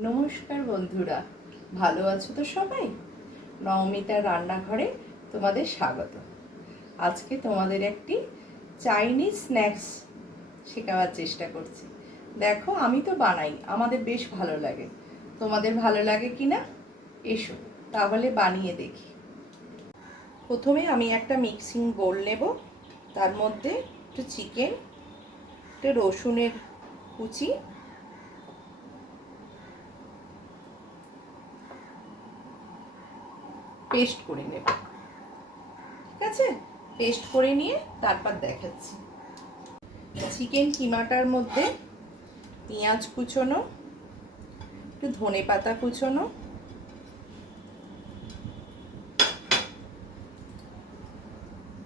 নমস্কার বন্ধুরা, ভালো আছো তো সবাই? নবমিতার রান্নাঘরে তোমাদের স্বাগত। আজকে তোমাদের একটি চাইনিজ স্ন্যাক্স শেখাবার চেষ্টা করছি। দেখো, আমি তো বানাই, আমাদের বেশ ভালো লাগে। তোমাদের ভালো লাগে কি না? এসো তাহলে বানিয়ে দেখি। প্রথমে আমি একটা মিক্সিং বোল নেব, তার মধ্যে একটু চিকেন, একটু রসুনের কুচি, পেস্ট করে নেব। ঠিক আছে, পেস্ট করে নিয়ে তারপর দেখাচ্ছি। চিকেন কিমাটার মধ্যে পেঁয়াজ কুচোনো, একটু ধনেপাতা কুচোনো,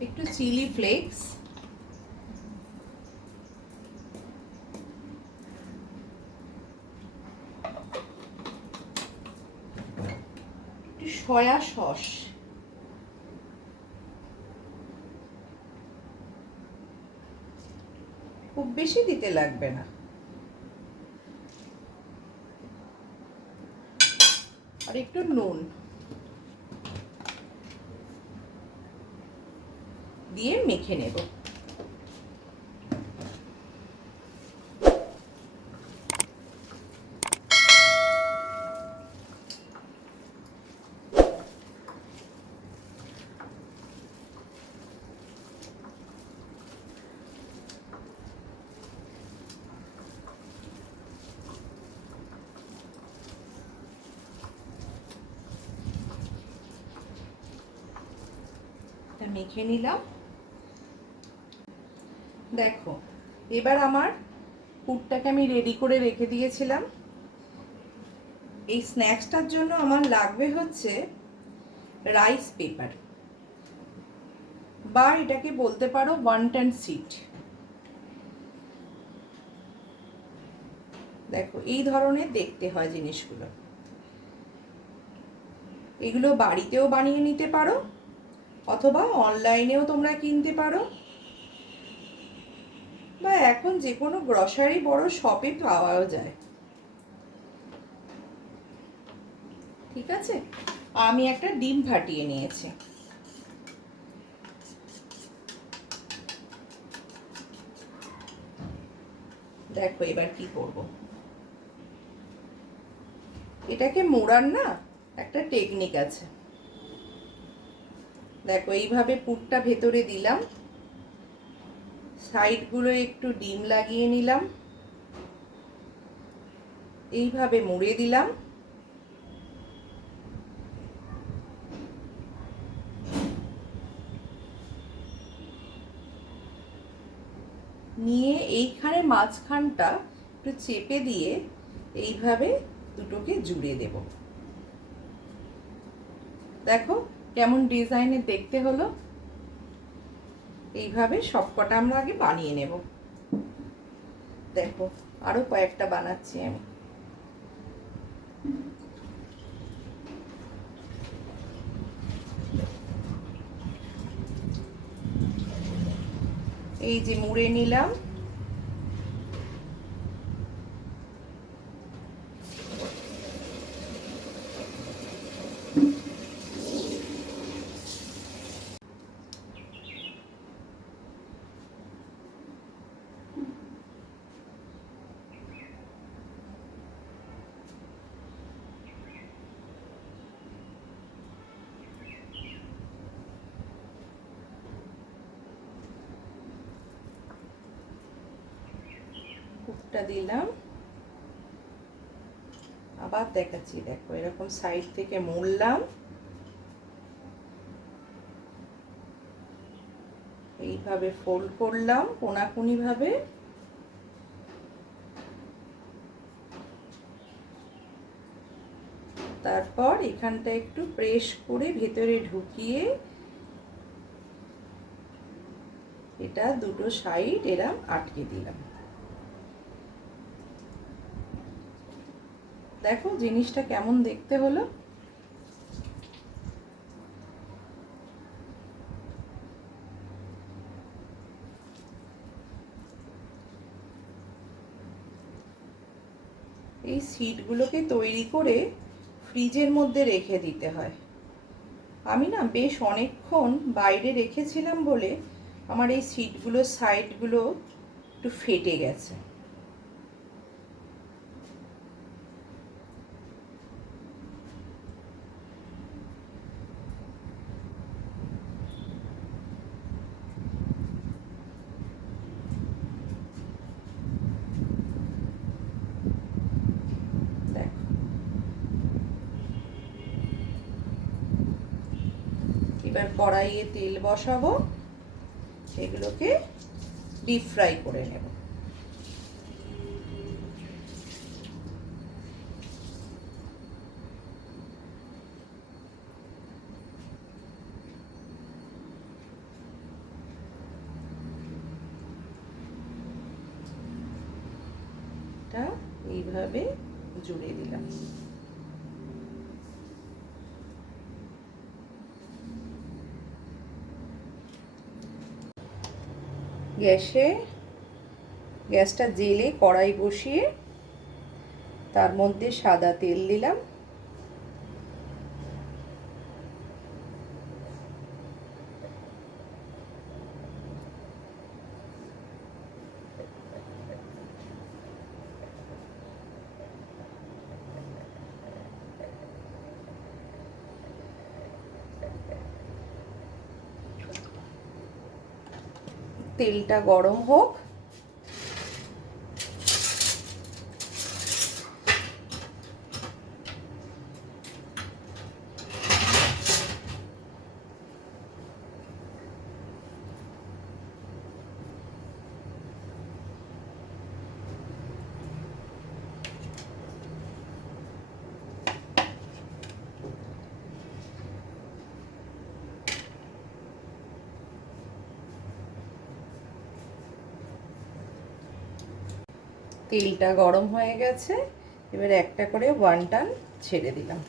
একটু চিলি ফ্লেক্স, একটু সয়া সস, খুব বেশি দিতে লাগবে না, আর একটু নুন দিয়ে মেখে নেব। এটা মেখে নিলাম। দেখো, এবার আমার পুরটাকে আমি রেডি করে রেখে দিয়েছিলাম। এই স্ন্যাক্সটার জন্য আমার লাগবে হচ্ছে রাইস পেপার, বা এটাকে বলতে পারো ওয়ান্টন সিড। দেখো, এই ধরনের দেখতে হয় জিনিসগুলো। এগুলো বাড়িতেও বানিয়ে নিতে পারো, অথবা অনলাইনেও তোমরা কিনতে পারো, বা এখন যে কোনো গ্রসারি বড় শপে পাওয়াও যায়। ঠিক আছে, আমি একটা ডিম ফাটিয়ে নিয়েছি। দেখো এবার কি করব, এটাকে মোড়ার না একটা টেকনিক আছে। দেখো, এইভাবে পুরটা ভেতরে দিলাম, সাইডগুলো একটু ডিম লাগিয়ে নিলাম, এইভাবে মুড়ে দিলাম, নিয়ে এইখানে মাঝখানটা একটু চেপে দিয়ে এইভাবে দুটোকে জুড়ে দেব। দেখো কেমন ডিজাইনের দেখতে হলো। এইভাবে সবকটা আমরা আগে বানিয়ে নেব। দেখো, আরো কয়েকটা বানাচ্ছি আমি। এই যে মুড়ে নিলাম, কুকটা দিলাম, আবার দেখাচ্ছি। দেখো, এরকম সাইড থেকে মুড়লাম, এইভাবে ফোল্ড করলাম কোনাকুনি ভাবে, তারপর এখানটা একটু প্রেস করে ভেতরে ঢুকিয়ে এটা দুটো সাইড এরম আটকে দিলাম। দেখো জিনিসটা কেমন দেখতে হলো। এই সিটগুলোকে তৈরি করে ফ্রিজের মধ্যে রেখে দিতে হয়। আমি না বেশ অনেকক্ষণ বাইরে রেখেছিলাম বলে আমার এই সিটগুলোর সাইডগুলো একটু ফেটে গেছে। এবার কড়াইয়ে তেল বসাবো, এগুলোকে ডিপ ফ্রাই করে নেব। এটা এইভাবে জুড়ে দিলাম। গ্যাসটা জেলে কড়াই বসিয়ে তার মধ্যে সাদা তেল দিলাম। তেলটা গরম হোক। তেলটা গরম হয়ে গেছে, এবার একটা করে ওয়ান্টান ছেড়ে দিলাম।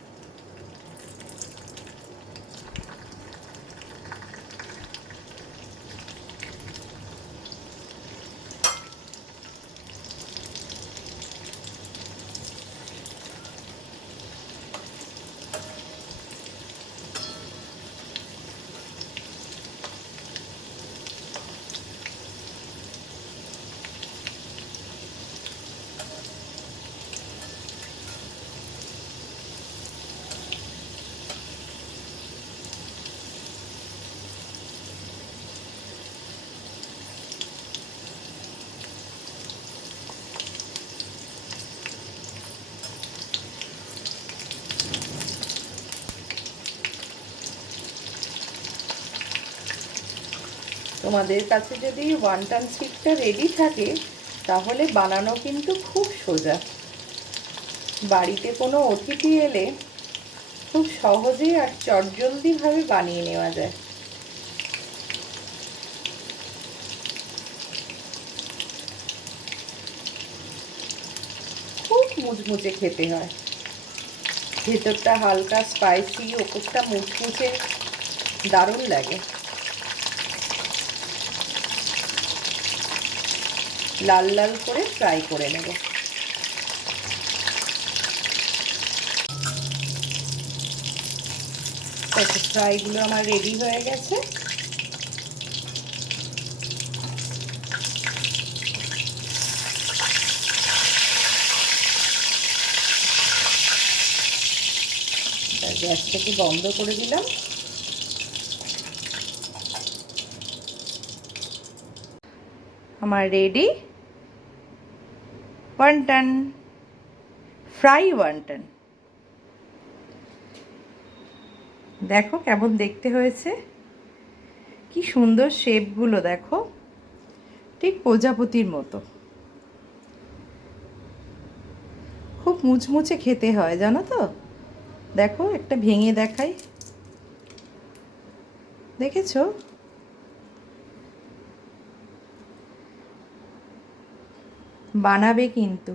তোমাদের কাছে যদি ওয়ান্টান সিটটা রেডি থাকে তাহলে বানানো কিন্তু খুব সোজা। বাড়িতে কোনো অতিথি এলে খুব সহজেই আর চটজলদিভাবে বানিয়ে নেওয়া যায়। খুব মুচমুচে খেতে হয়, ভেতরটা হালকা স্পাইসি, ওপরটা মুচমুচে, দারুণ লাগে। লাল লাল করে ফ্রাই করে নেব। ফ্রাইগুলো আমার রেডি হয়ে গেছে। গ্যাসটাকে বন্ধ করে দিলাম। আমার রেডি ওয়ান্টান, ফ্রাই ওয়ান্টান। দেখো কেমন দেখতে হয়েছে, কি সুন্দর শেপগুলো দেখো, ঠিক প্রজাপতির মতো। খুব মুচমুচে খেতে হয় জানো তো। দেখো একটা ভেঙে দেখাই, দেখেছো? বানাবে কিন্তু।